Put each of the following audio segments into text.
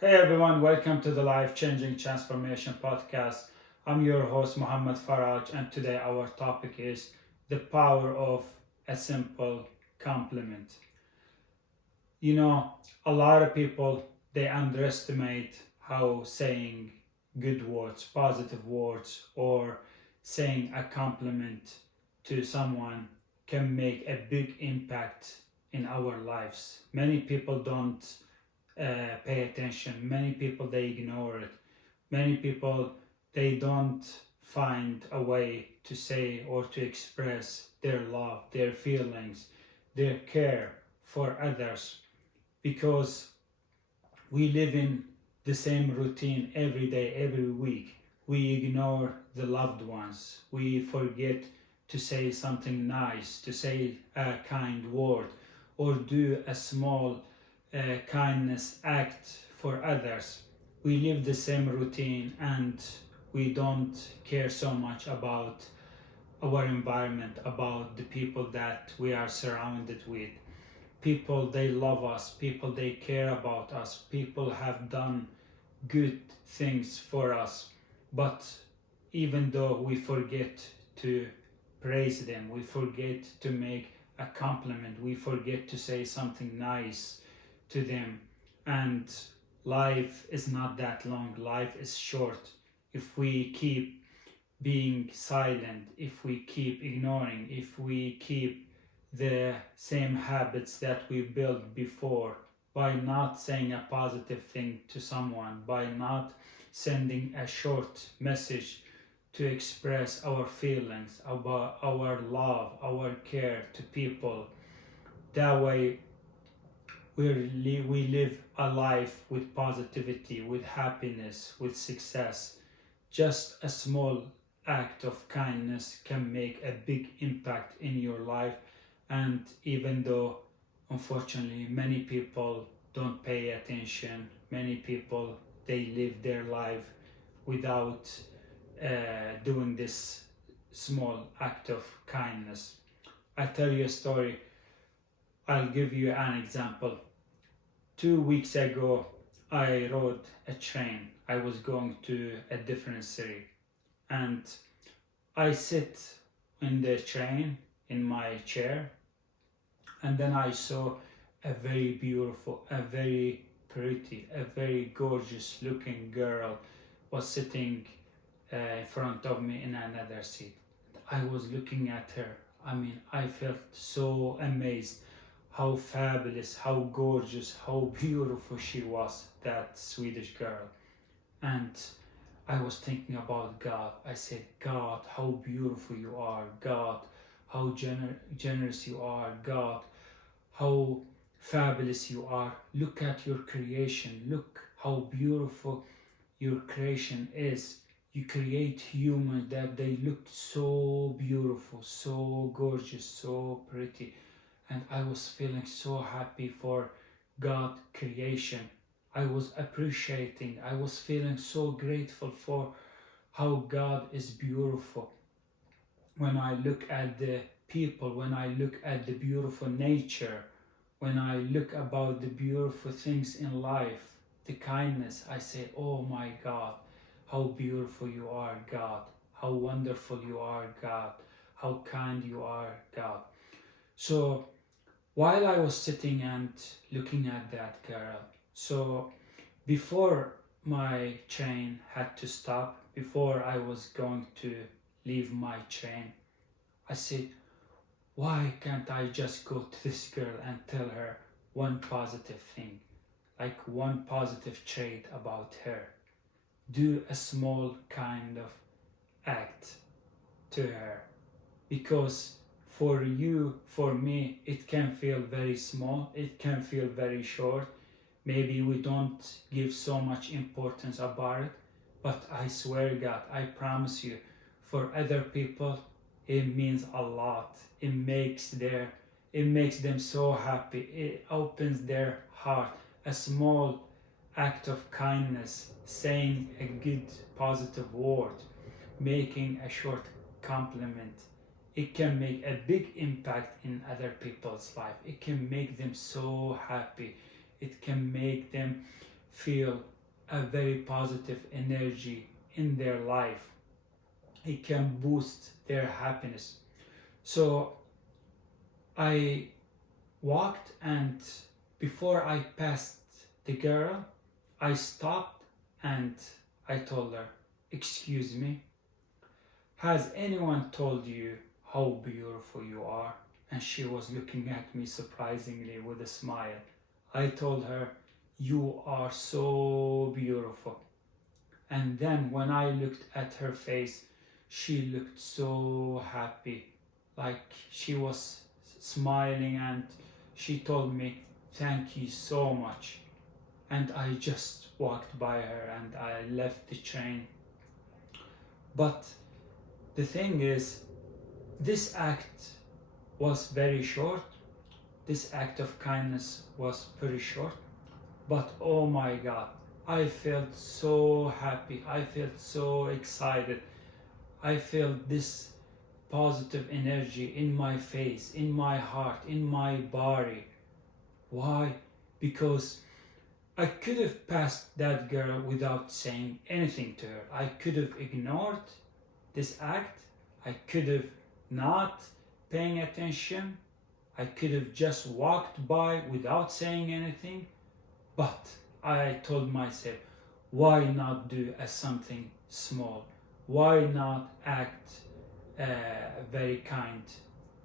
Hey everyone, welcome to the Life Changing Transformation Podcast. I'm your host Muhammad Faraj, and today our topic is the power of a simple compliment. You know, a lot of people they underestimate how saying good words, positive words, or saying a compliment to someone can make a big impact in our lives. Many people don't pay attention. Many people they ignore it. Many people they don't find a way to say or to express their love, their feelings, their care for others because we live in the same routine every day, every week. We ignore the loved ones. We forget to say something nice, to say a kind word, or do a small kindness act for others. We live the same routine and we don't care so much about our environment, about the people that we are surrounded with. People they love us, people they care about us, people have done good things for us. But even though we forget to praise them, we forget to make a compliment, we forget to say something nice to them. And life is not that long, life is short. If we keep being silent, if we keep ignoring, if we keep the same habits that we built before, by not saying a positive thing to someone, by not sending a short message to express our feelings, about our love, our care to people, that way we live a life with positivity, with happiness, with success. Just a small act of kindness can make a big impact in your life. And even though, unfortunately, many people don't pay attention, many people they live their life without doing this small act of kindness. I tell you a story. I'll give you an example. 2 weeks ago, I rode a train. I was going to a different city, and I sit in the train in my chair, and then I saw a very beautiful, a very pretty, a very gorgeous looking girl was sitting in front of me in another seat. I was looking at her. I mean, I felt so amazed how fabulous, how gorgeous, how beautiful she was, that Swedish girl. And I was thinking about God. I said, God, how beautiful you are. God, how generous you are. God, how fabulous you are. Look at your creation. Look how beautiful your creation is. You create humans that they look so beautiful, so gorgeous, so pretty. And I was feeling so happy for God creation. I was appreciating, I was feeling so grateful for how God is beautiful. When I look at the people, when I look at the beautiful nature, when I look about the beautiful things in life, the kindness, I say, oh my God, how beautiful you are, God. How wonderful you are, God. How kind you are, God. So while I was sitting and looking at that girl, so before my train had to stop, before I was going to leave my train, I said, why can't I just go to this girl and tell her one positive thing, like one positive trait about her? Do a small kind of act to her, because for you, for me, it can feel very small, it can feel very short. Maybe we don't give so much importance about it, but I swear, God, I promise you, for other people, it means a lot. It makes them so happy. It opens their heart. A small act of kindness, saying a good positive word, making a short compliment, it can make a big impact in other people's life. It can make them so happy. It can make them feel a very positive energy in their life. It can boost their happiness. So I walked, and before I passed the girl, I stopped and I told her, "Excuse me, has anyone told you how beautiful you are?" And she was looking at me surprisingly with a smile. I told her, "You are so beautiful." And then when I looked at her face, she looked so happy, like she was smiling, and she told me, "Thank you so much." And I just walked by her and I left the train. But the thing is, this act was very short. This act of kindness was pretty short. But oh my God, I felt so happy. I felt so excited. I felt this positive energy in my face, in my heart, in my body. Why? Because I could have passed that girl without saying anything to her. I could have ignored this act. I could have not paying attention. I could have just walked by without saying anything. But I told myself, why not do something small? Why not act very kind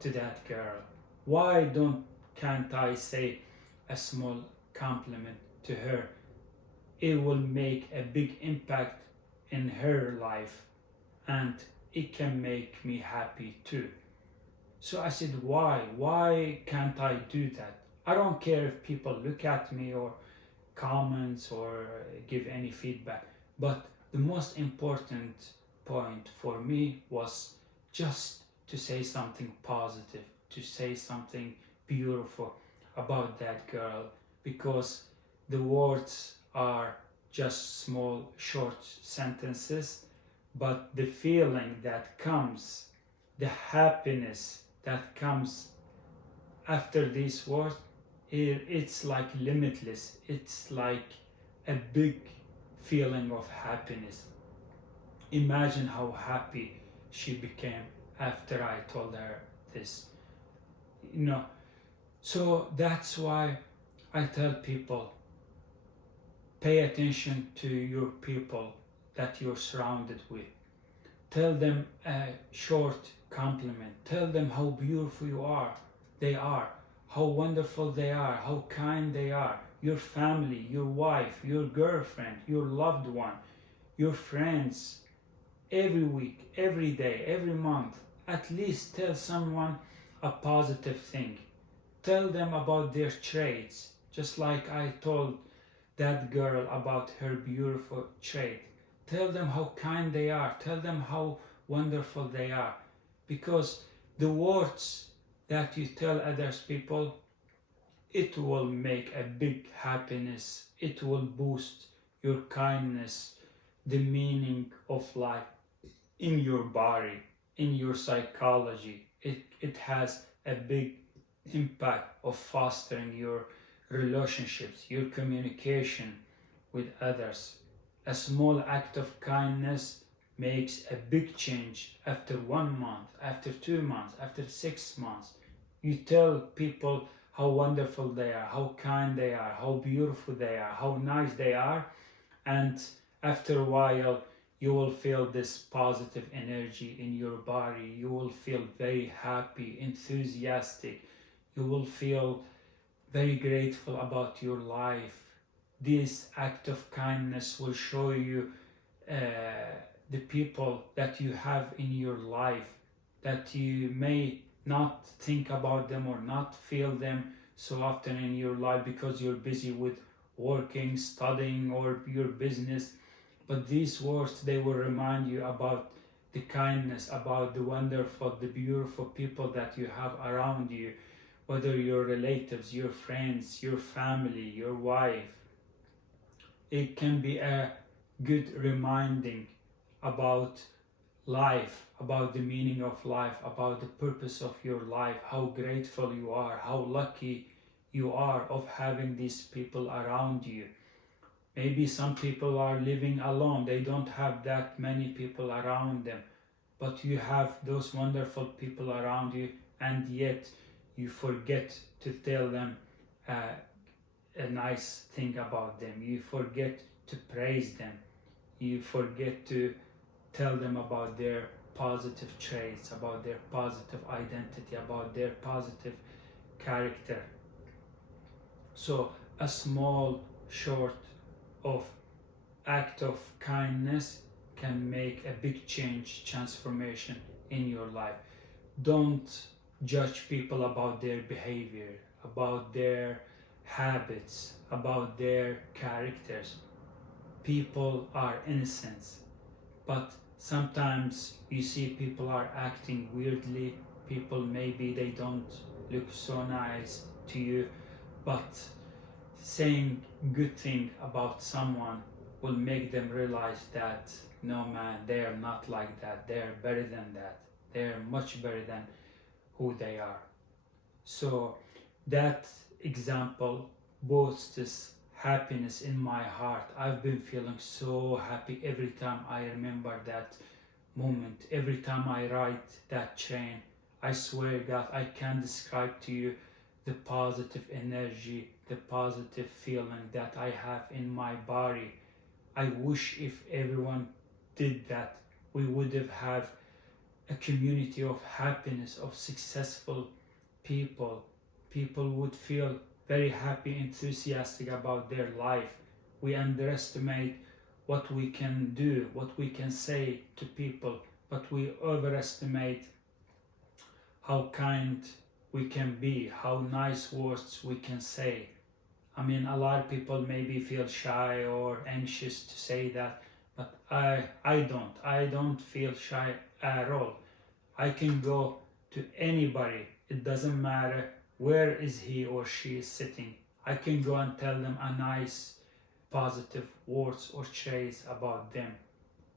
to that girl? Why can't I say a small compliment to her? It will make a big impact in her life, and it can make me happy too. So I said, why? Why can't I do that? I don't care if people look at me or comments or give any feedback, but the most important point for me was just to say something positive, to say something beautiful about that girl, because the words are just small short sentences, but the feeling that comes, the happiness that comes after these words, it's like limitless. It's like a big feeling of happiness. Imagine how happy she became after I told her this. You know, so that's why I tell people, pay attention to your people that you're surrounded with. Tell them a short compliment. Tell them how beautiful they are, how wonderful they are, how kind they are. Your family, your wife, your girlfriend, your loved one, your friends. Every week, every day, every month, at least tell someone a positive thing. Tell them about their traits, just like I told that girl about her beautiful trait. Tell them how kind they are. Tell them how wonderful they are. Because the words that you tell others people, it will make a big happiness. It will boost your kindness, the meaning of life in your body, in your psychology. It has a big impact of fostering your relationships, your communication with others. A small act of kindness makes a big change after 1 month, after 2 months, after 6 months. You tell people how wonderful they are, how kind they are, how beautiful they are, how nice they are, and after a while you will feel this positive energy in your body. You will feel very happy, enthusiastic. You will feel very grateful about your life. This act of kindness will show you the people that you have in your life, that you may not think about them or not feel them so often in your life because you're busy with working, studying, or your business. But these words, they will remind you about the kindness, about the wonderful, the beautiful people that you have around you, whether your relatives, your friends, your family, your wife. It can be a good reminding about life, about the meaning of life, about the purpose of your life, how grateful you are, how lucky you are of having these people around you. Maybe some people are living alone, they don't have that many people around them, but you have those wonderful people around you, and yet you forget to tell them a nice thing about them. You forget to praise them. You forget to tell them about their positive traits, about their positive identity, about their positive character. So a small, short of act of kindness can make a big change, transformation in your life. Don't judge people about their behavior, about their habits, about their characters. People are innocent, but sometimes you see people are acting weirdly. People, maybe they don't look so nice to you, but saying good thing about someone will make them realize that no man, they are not like that, they are better than that, they are much better than who they are. So that example boosts happiness in my heart. I've been feeling so happy every time I remember that moment, every time I ride that train. I swear God, I can't describe to you the positive energy, the positive feeling that I have in my body. I wish if everyone did that, we would have a community of happiness, of successful people. People would feel very happy, enthusiastic about their life. We underestimate what we can do, what we can say to people, but we overestimate how kind we can be, how nice words we can say. I mean, a lot of people maybe feel shy or anxious to say that, but I don't feel shy at all. I can go to anybody, it doesn't matter where is he or she is sitting. I can go and tell them a nice positive words or traits about them,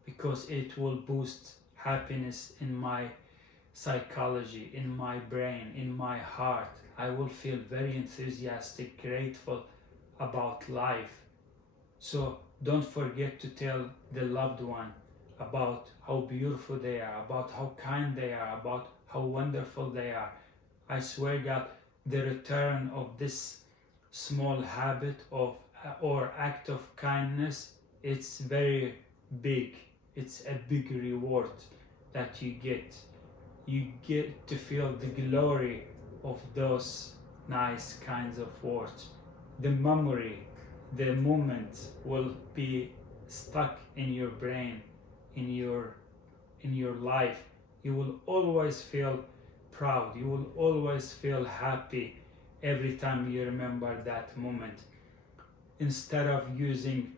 because it will boost happiness in my psychology, in my brain, in my heart. I will feel very enthusiastic, grateful about life. So don't forget to tell the loved one about how beautiful they are, about how kind they are, about how wonderful they are. I swear God, the return of this small habit of or act of kindness, it's very big. It's a big reward that you get. You get to feel the glory of those nice kinds of words. The memory, the moment will be stuck in your brain, in your life. You will always feel proud, you will always feel happy every time you remember that moment. Instead of using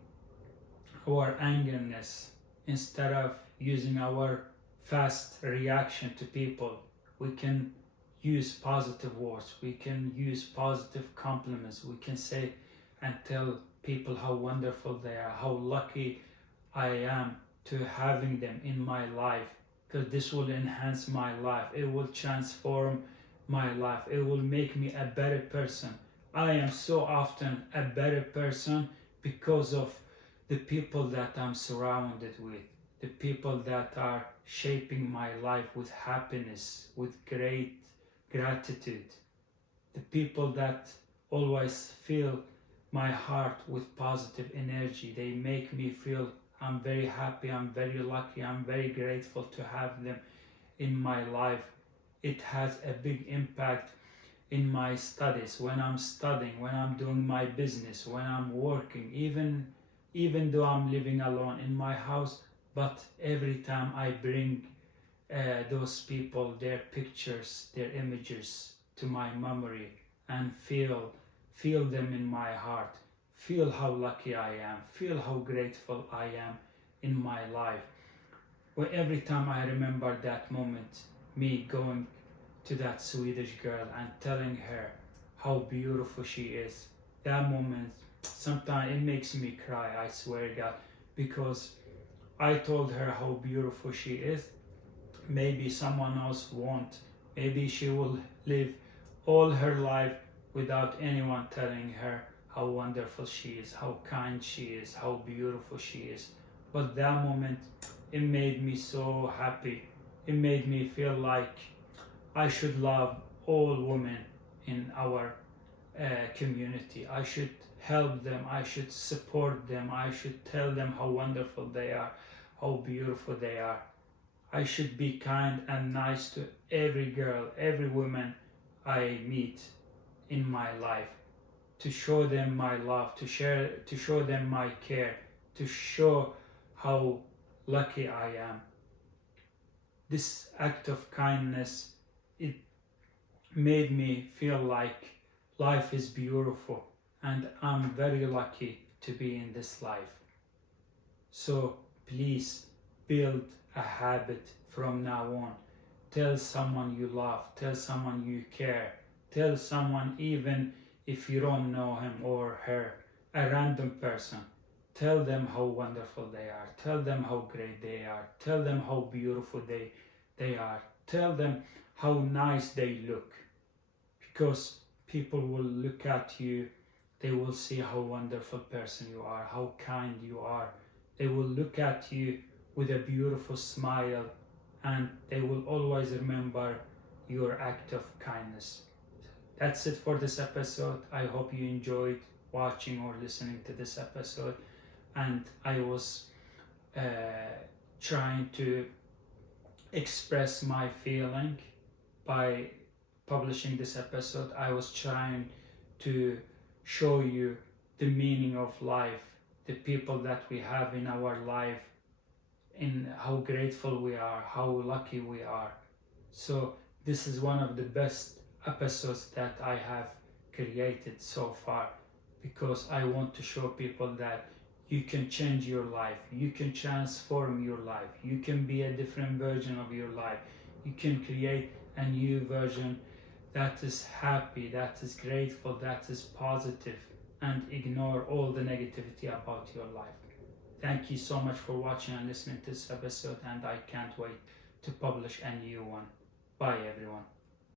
our angerness, instead of using our fast reaction to people, we can use positive words, we can use positive compliments, we can say and tell people how wonderful they are, how lucky I am to having them in my life, because this will enhance my life, it will transform my life, it will make me a better person. I am so often a better person because of the people that I'm surrounded with, the people that are shaping my life with happiness, with great gratitude, the people that always fill my heart with positive energy. They make me feel I'm very happy, I'm very lucky, I'm very grateful to have them in my life. It has a big impact in my studies, when I'm studying, when I'm doing my business, when I'm working, even though I'm living alone in my house. But every time I bring those people, their pictures, their images to my memory, and feel them in my heart, feel how lucky I am, feel how grateful I am in my life. Well, every time I remember that moment, me going to that Swedish girl and telling her how beautiful she is, that moment, sometimes it makes me cry, I swear God, because I told her how beautiful she is. Maybe someone else won't. Maybe she will live all her life without anyone telling her how wonderful she is, how kind she is, how beautiful she is. But that moment, it made me so happy. It made me feel like I should love all women in our community. I should help them, I should support them, I should tell them how wonderful they are, how beautiful they are. I should be kind and nice to every girl, every woman I meet in my life, to show them my love, to show them my care, to show how lucky I am. This act of kindness, it made me feel like life is beautiful and I'm very lucky to be in this life. So please build a habit from now on. Tell someone you love, tell someone you care, tell someone, even if you don't know him or her, a random person. Tell them how wonderful they are, tell them how great they are, tell them how beautiful they are, tell them how nice they look. Because people will look at you, they will see how wonderful person you are, how kind you are. They will look at you with a beautiful smile, and they will always remember your act of kindness. That's it for this episode. I hope you enjoyed watching or listening to this episode. And I was trying to express my feeling by publishing this episode. I was trying to show you the meaning of life, the people that we have in our life, in how grateful we are, how lucky we are. So this is one of the best episodes that I have created so far, because I want to show people that you can change your life, you can transform your life, you can be a different version of your life, you can create a new version that is happy, that is grateful, that is positive, and ignore all the negativity about your life. Thank you so much for watching and listening to this episode, and I can't wait to publish a new one. Bye everyone.